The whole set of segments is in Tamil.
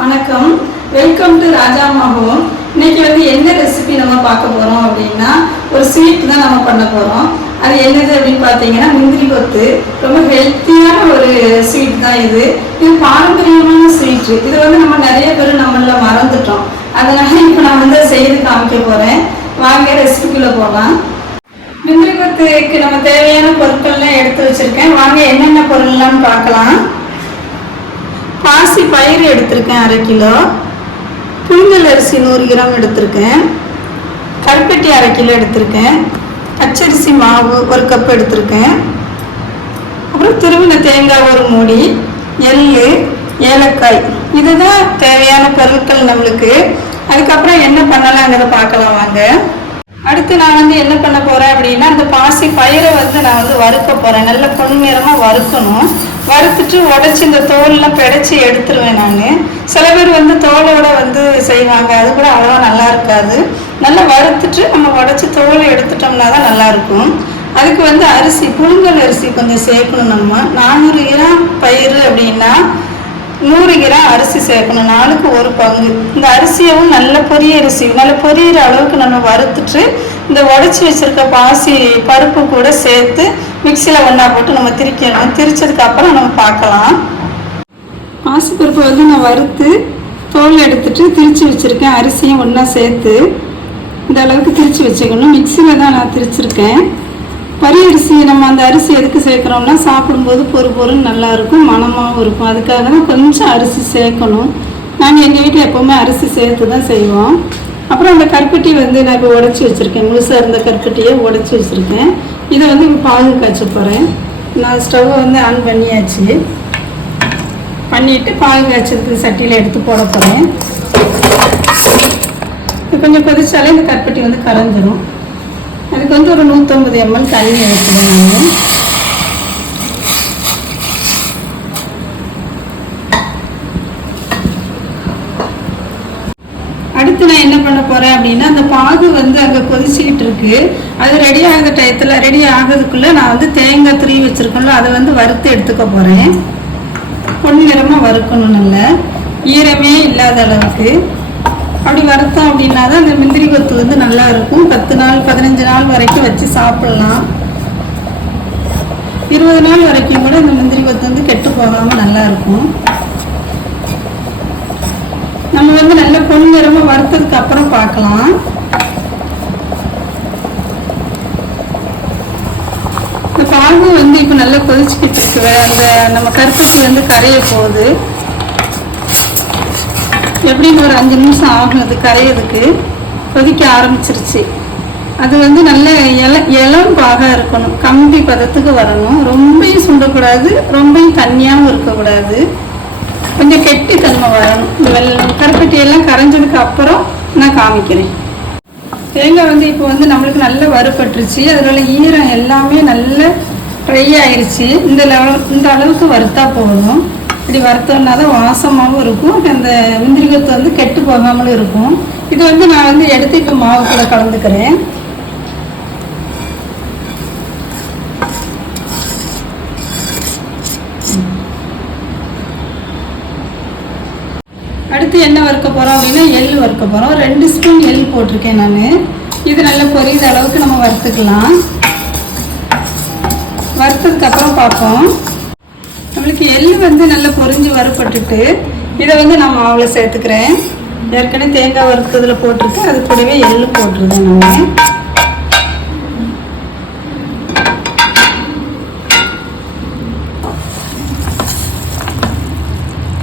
வணக்கம், வெல்கம் டு ராஜா மாவும். இன்னைக்கு என்ன ரெசிபி நம்ம பார்க்க போகிறோம் அப்படின்னா, ஒரு ஸ்வீட் தான் நம்ம பண்ண போகிறோம். அது என்னது அப்படின்னு பார்த்தீங்கன்னா, முந்திரி கொத்து. ரொம்ப ஹெல்த்தியான ஒரு ஸ்வீட் தான் இது. இது பாரம்பரியமான ஸ்வீட். இது நம்ம நிறைய பேர் நம்மள மறந்துட்டோம். அதனால இப்போ நான் செய்து காமிக்க போகிறேன். வாங்க ரெசிபிக்குள்ளே போகலாம். முந்திரி கொத்துக்கு நம்ம தேவையான பொருட்கள்லாம் எடுத்து வச்சுருக்கேன். வாங்க என்னென்ன பொருள்லாம் பார்க்கலாம். பாசி பயிறு எடுத்திருக்கேன் 1/2 கிலோ, புழுங்கல் அரிசி 100 கிராம் எடுத்திருக்கேன், கருப்பட்டி 1/2 கிலோ எடுத்திருக்கேன், பச்சரிசி மாவு 1 கப் எடுத்திருக்கேன், அப்புறம் துருவின தேங்காய் 1 மூடி, எள்ளு, ஏலக்காய். இதுதான் தேவையான பொருட்கள் நம்மளுக்கு. அதுக்கப்புறம் என்ன பண்ணலாங்கிறத பார்க்கலாம் வாங்க. அடுத்து நான் என்ன பண்ண போகிறேன் அப்படின்னா, அந்த பாசி பயிரை நான் வறுக்க போகிறேன். நல்ல பொன்னிறமாக வறுக்கணும். வறுத்துட்டு உடச்சி இந்த தோலெலாம் பிடைச்சி எடுத்துருவேன் நான். சில பேர் தோலோட செய்வாங்க. அது கூட அவ்வளோ நல்லா இருக்காது. நல்லா வறுத்துட்டு நம்ம உடச்சி தோலை எடுத்துட்டோம்னா தான் நல்லாயிருக்கும். அதுக்கு அரிசி, புழுங்கல் அரிசி கொஞ்சம் சேர்க்கணும். நம்ம 400 கிராம் பயிர் அப்படின்னா 100 கிராம் அரிசி சேர்க்கணும். 4க்கு 1 பங்கு. இந்த அரிசியவும் நல்ல பொரிய அரிசி, நல்ல பொரியிற அளவுக்கு நம்ம வறுத்துட்டு இந்த உடச்சி வச்சிருக்க பாசி பருப்பு கூட சேர்த்து மிக்சியில் ஒன்றா போட்டு நம்ம திரிக்கணும். திரிச்சதுக்கு அப்புறம் நம்ம பார்க்கலாம். பாசி பருப்பு நான் வறுத்து தோல் எடுத்துட்டு திரிச்சு வச்சிருக்கேன். அரிசியும் ஒன்றா சேர்த்து இந்த அளவுக்கு திரிச்சு வச்சுக்கணும். மிக்சியில் தான் நான் திரிச்சிருக்கேன். பரி அரிசி நம்ம அந்த அரிசி எதுக்கு சேர்க்குறோம்னா, சாப்பிடும்போது பொறுன்னு நல்லாயிருக்கும், மணமாகவும் இருக்கும். அதுக்காக தான் கொஞ்சம் அரிசி சேர்க்கணும். நாங்கள் எங்கள் வீட்டில் எப்போவுமே அரிசி சேர்த்து தான் செய்வோம். அப்புறம் அந்த கருப்பட்டி நான் இப்போ உடச்சி வச்சுருக்கேன். முழுசாக இருந்த கருப்பட்டியை உடச்சி வச்சுருக்கேன். இதை இப்போ பாகு காய்ச்ச போகிறேன். நான் ஸ்டவ்வை ஆன் பண்ணியாச்சு. பண்ணிவிட்டு பாகு காய்ச்சதுக்கு சட்டியில் எடுத்து போட போகிறேன். இது கொஞ்சம் கொதிச்சாலே இந்த கருப்பட்டி கரைஞ்சிரும். அதுக்கு ஒரு 150 ml தண்ணி ஊற்றுவேன் நான். அடுத்து நான் என்ன பண்ண போகிறேன் அப்படின்னா, அந்த பாகு அங்கே கொதிச்சுக்கிட்டு இருக்கு. அது ரெடி ஆகிற டயத்தில், ரெடி ஆகிறதுக்குள்ளே நான் தேங்காய் துருவி வச்சுருக்கோம்ல, அதை வறுத்து எடுத்துக்க போகிறேன். பொன்னிறமாக வறுக்கணும், நல்ல ஈரமே இல்லாத அளவுக்கு. அப்படி வறுத்தோம் அப்படின்னா தான் அந்த முந்திரி கொத்து நல்லா இருக்கும். 10 நாள் 15 நாள் வரைக்கும் வச்சு சாப்பிடலாம். 20 நாள் வரைக்கும் கூட இந்த முந்திரி கொத்து கெட்டு போகாமல் நல்லா இருக்கும். நம்ம நல்ல பொன்னிறமாக வறுத்ததுக்கு அப்புறம் பார்க்கலாம். இந்த பாகு இப்போ நல்லா கொதிச்சுக்கிட்டு இருக்கு. அந்த நம்ம கருப்பட்டி கரைய போகுது. எப்படின்னு ஒரு 5 நிமிஷம் ஆகும் அது கரையிறதுக்கு. கொதிக்க ஆரம்பிச்சிருச்சு. அது நல்ல இளம் பாகாக இருக்கணும், கம்பி பதத்துக்கு வரணும். ரொம்பவும் சுண்டக்கூடாது, ரொம்பவும் தண்ணியாகவும் இருக்கக்கூடாது. கொஞ்சம் கெட்டி தன்மை வரணும். இந்த கருப்பட்டியெல்லாம் கரைஞ்சதுக்கு அப்புறம் நான் காமிக்கிறேன். தேங்காய் இப்போ நம்மளுக்கு நல்லா வறுபட்டுருச்சு. அதனால ஈரம் எல்லாமே நல்ல ட்ரை ஆயிடுச்சு. இந்த அளவுக்கு வறுத்தா போதும். இப்படி வறுத்தோம்னா தான் வாசமாகவும் இருக்கும். அந்த முந்திரி கொத்து கெட்டு போகாமலும் இருக்கும். இது நான் எடுத்து இப்போ மாவுக்குள்ள கலந்துக்கிறேன். அடுத்து என்ன வறுக்க போகிறோம் அப்படின்னா, எள் வறுக்க போகிறோம். 2 ஸ்பூன் எள் போட்டிருக்கேன் நான். இது நல்லா பொரியிற அளவுக்கு நம்ம வறுத்துக்கலாம். வறுத்ததுக்கு அப்புறம் பார்ப்போம். நம்மளுக்கு எள் நல்லா பொரிஞ்சு வறுப்பட்டுட்டு இதை நான் மாவில் சேர்த்துக்கிறேன். ஏற்கனவே தேங்காய் வறுத்ததில் போட்டிருக்கு. அது கூடவே எள் போட்டுருந்தேன் நான்.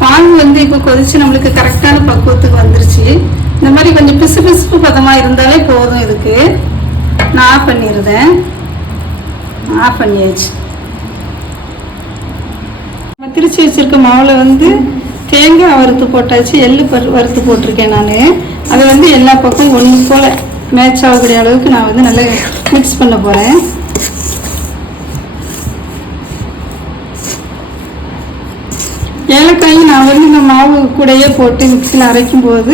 பாகு இப்போ கொதிச்சு நம்மளுக்கு கரெக்டான பக்குவத்துக்கு வந்துருச்சு. இந்த மாதிரி கொஞ்சம் பிசு பிசுப்பு பதமாக இருந்தாலே போதும். இதுக்கு நான் ஆஃப் பண்ணிடுறேன். ஆஃப் பண்ணியாச்சு. திரிச்சு வச்சிருக்க மாவில் தேங்காய் வறுத்து போட்டாச்சு, எள்ளு வறுத்து போட்டிருக்கேன் நான். அதை எல்லா பக்கம் ஒன்று போல் மேட்ச் ஆகக்கூடிய அளவுக்கு நான் நல்லா மிக்ஸ் பண்ண போகிறேன். ஏலக்காய் நான் இந்த மாவு கூடையே போட்டு மிக்சியில் அரைக்கும் போது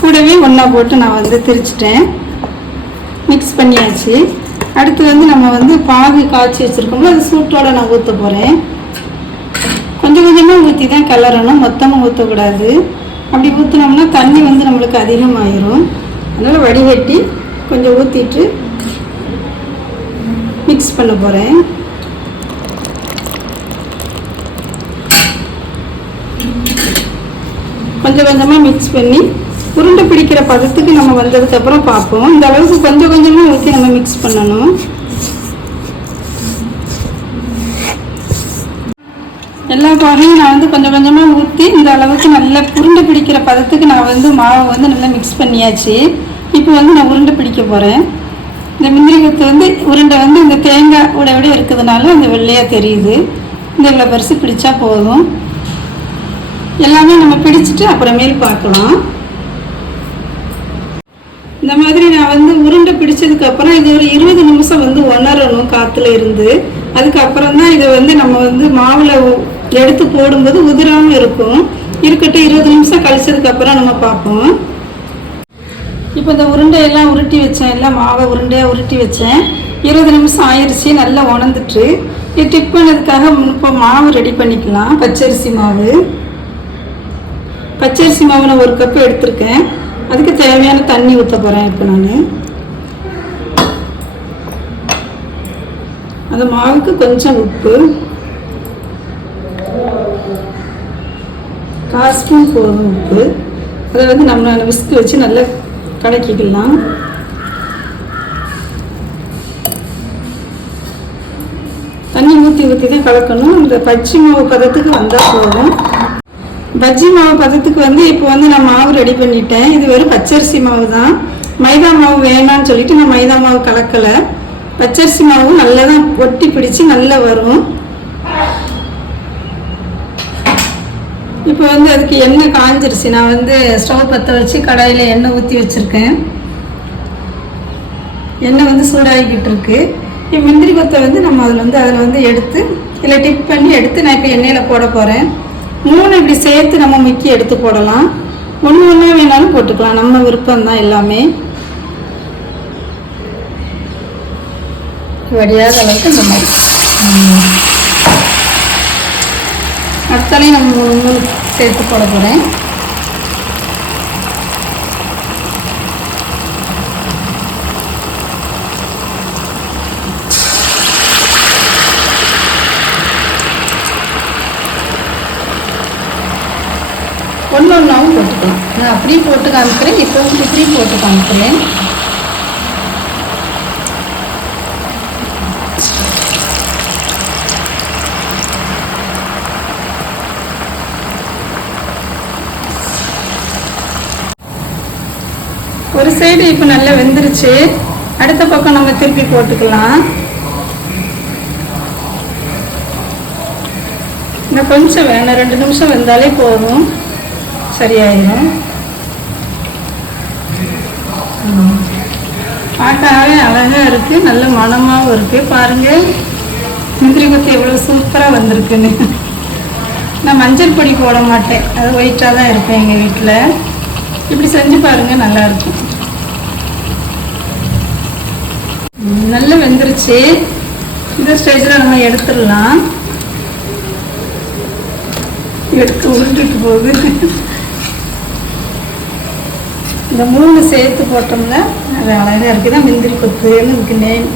கூடவே ஒன்றா போட்டு நான் திரிச்சிட்டேன். மிக்ஸ் பண்ணியாச்சு. அடுத்து நம்ம பாகு காய்ச்சி வச்சுருக்கோம்ல, அது சூட்டோட நான் ஊற்ற போகிறேன். கொஞ்சம் கொஞ்சமாக ஊற்றி தான் கிளறணும், மொத்தமாக ஊற்றக்கூடாது. அப்படி ஊற்றினோம்னா தண்ணி வந்து நம்மளுக்கு அதிகமாயிரும். அதனால் வடிகட்டி கொஞ்சம் ஊற்றிட்டு மிக்ஸ் பண்ண போகிறேன். கொஞ்சம் கொஞ்சமாக மிக்ஸ் பண்ணி உருண்டை பிடிக்கிற பதத்துக்கு நம்ம வந்ததுக்கப்புறம் பார்ப்போம். இந்த அளவுக்கு கொஞ்சம் கொஞ்சமாக ஊற்றி நம்ம மிக்ஸ் பண்ணணும். எல்லா பாகையும் நான் வந்து கொஞ்சம் கொஞ்சமாக ஊற்றி இந்த அளவுக்கு நல்லா உருண்டை பிடிக்கிற பதத்துக்கு நான் வந்து மாவை வந்து நல்லா மிக்ஸ் பண்ணியாச்சு. இப்போ வந்து நான் உருண்டை பிடிக்க போகிறேன். இந்த முந்திரி கொத்து வந்து உருண்டை வந்து இந்த தேங்காய் விட இருக்கிறதுனால அந்த வெள்ளையாக தெரியுது. இந்த இவ்வளோ பரிசு பிடிச்சா போதும். எல்லாமே நம்ம பிடிச்சிட்டு அப்புறமேல் பார்க்கலாம். இந்த மாதிரி நான் வந்து உருண்டை பிடிச்சதுக்கப்புறம் இது ஒரு 20 நிமிஷம் வந்து உணரணும் காற்றுல இருந்து. அதுக்கப்புறம் தான் இதை வந்து நம்ம வந்து மாவில் எடுத்து போடும்போது உதிராமல் இருக்கட்டும். 20 நிமிஷம் கழிச்சதுக்கப்புறம் நம்ம பார்ப்போம். இப்போ இந்த உருண்டையெல்லாம் உருட்டி வச்சேன், எல்லாம் மாவை உருண்டையாக உருட்டி வச்சேன். 20 நிமிஷம் ஆயிடுச்சு, நல்லா உணர்ந்துட்டு. இது டிப் பண்ணதுக்காக இப்போ மாவு ரெடி பண்ணிக்கலாம். பச்சரிசி மாவு நான் 1 கப்பு எடுத்திருக்கேன். அதுக்கு தேவையான தண்ணி ஊற்ற போகிறேன். இப்போ நான் அந்த மாவுக்கு கொஞ்சம் உப்பு, 1/4 ஸ்பூன் போதும் உப்பு. அதை வந்து நம்ம விஸ்க் வச்சு நல்லா கலக்கிக்கலாம். தண்ணி ஊற்றி தான் கலக்கணும். இந்த பஜ்ஜி மாவு பதத்துக்கு வந்தால் போதும். பஜ்ஜி மாவு பதத்துக்கு வந்து இப்போ வந்து நான் மாவு ரெடி பண்ணிட்டேன். இது வெறும் பச்சரிசி மாவு தான். மைதா மாவு வேணான்னு சொல்லிட்டு நான் மைதா மாவு கலக்கலை. பச்சரிசி மாவு நல்லா தான் ஒட்டி பிடிச்சி நல்லா வரும். இப்போ வந்து அதுக்கு எண்ணெய் காஞ்சிருச்சு. நான் வந்து ஸ்டவ் பற்ற வச்சு கடாயில் எண்ணெய் ஊற்றி வச்சுருக்கேன். எண்ணெய் வந்து சூடாகிக்கிட்டு இருக்கு. இப்போ முந்திரி கொத்தை வந்து நம்ம அதில் வந்து எடுத்து இதில் டிப் பண்ணி எடுத்து நான் இப்போ எண்ணெயில் போட போகிறேன். 3 இப்படி சேர்த்து நம்ம முக்கி எடுத்து போடலாம். ஒன்று வேணாலும் போட்டுக்கலாம், நம்ம விருப்பம் தான் எல்லாமே. வடியாத அளவுக்கு இந்த மாதிரி அடுத்தாலையும் நம்ம 3 சேர்த்து போட போகிறேன். ஒன்றாவும் போட்டுக்கலாம். நான் அப்படியே போட்டு காமிக்கிறேன். இப்போ இப்படியும் போட்டு காமிக்கிறேன். ஒரு சைடு இப்போ நல்லா வெந்துருச்சு. அடுத்த பக்கம் நம்ம திருப்பி போட்டுக்கலாம். இன்னும் கொஞ்சம் வேணும், 2 நிமிஷம் வெந்தாலே போதும், சரியாயிடும். பார்க்கவே அழகாக இருக்குது, நல்ல மணமாகவும் இருக்குது. பாருங்கள் முந்திரி கொத்து எவ்வளோ சூப்பராக வந்திருக்குன்னு. நான் மஞ்சள் பொடி போட மாட்டேன், அது ஒயிட்டாக தான் இருப்பேன் எங்கள் வீட்டில். இப்படி செஞ்சு பாருங்கள், நல்லாயிருக்கும். நல்லா வெந்துருச்சு. இந்த ஸ்டேஜில் நம்ம எடுத்துடலாம். எடுத்து உருண்டுட்டு போகுது. இந்த 3 சேர்த்து போட்டோம்னா அது அழகாக இருக்குது. தான் முந்திரி கொத்துன்னு இருக்கு நேம்.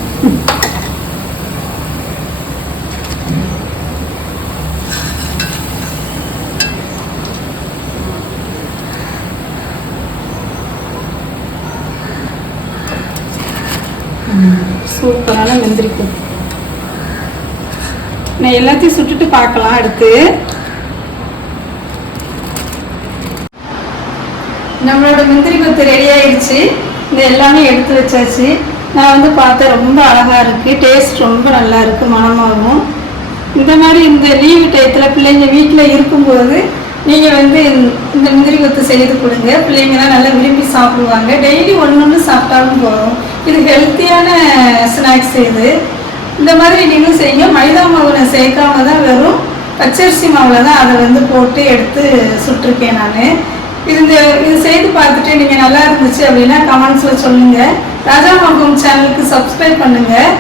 சூப்பரான முந்திரி கொத்து. நான் எல்லாத்தையும் சுட்டுட்டு பார்க்கலாம். அடுத்து நம்மளோட முந்திரி கொத்து ரெடி ஆயிடுச்சு. இந்த எல்லாமே எடுத்து வச்சாச்சு. நான் வந்து பார்த்தேன், ரொம்ப அழகாக இருக்குது, டேஸ்ட் ரொம்ப நல்லா இருக்குது, மணமாகவும். இந்த மாதிரி இந்த லீவு டயத்தில் பிள்ளைங்க வீட்டில் இருக்கும்போது நீங்கள் வந்து இந்த முந்திரி கொத்து செய்து கொடுங்க. பிள்ளைங்களாம் நல்லா விரும்பி சாப்பிடுவாங்க. டெய்லி ஒன்று சாப்பிட்டாலும் போதும். இது ஹெல்த்தியான ஸ்நாக்ஸ். இது இந்த மாதிரி நீங்களும் செய்யுங்க. மைதா மாவு சேர்க்காம தான் வெறும் பச்சரிசி மாவில் தான் அதை வந்து போட்டு எடுத்து சுட்டிருக்கேன் நான். இது செய்து பார்த்துட்டு நீங்கள் நல்லா இருந்துச்சு அப்படின்னா கமெண்ட்ஸில் சொல்லுங்கள். ராஜாம்மா ஹோம் சேனலுக்கு சப்ஸ்கிரைப் பண்ணுங்கள்,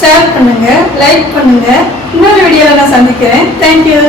ஷேர் பண்ணுங்கள், லைக் பண்ணுங்கள். இன்னொரு வீடியோவில் நான் சந்திக்கிறேன். தேங்க்யூ.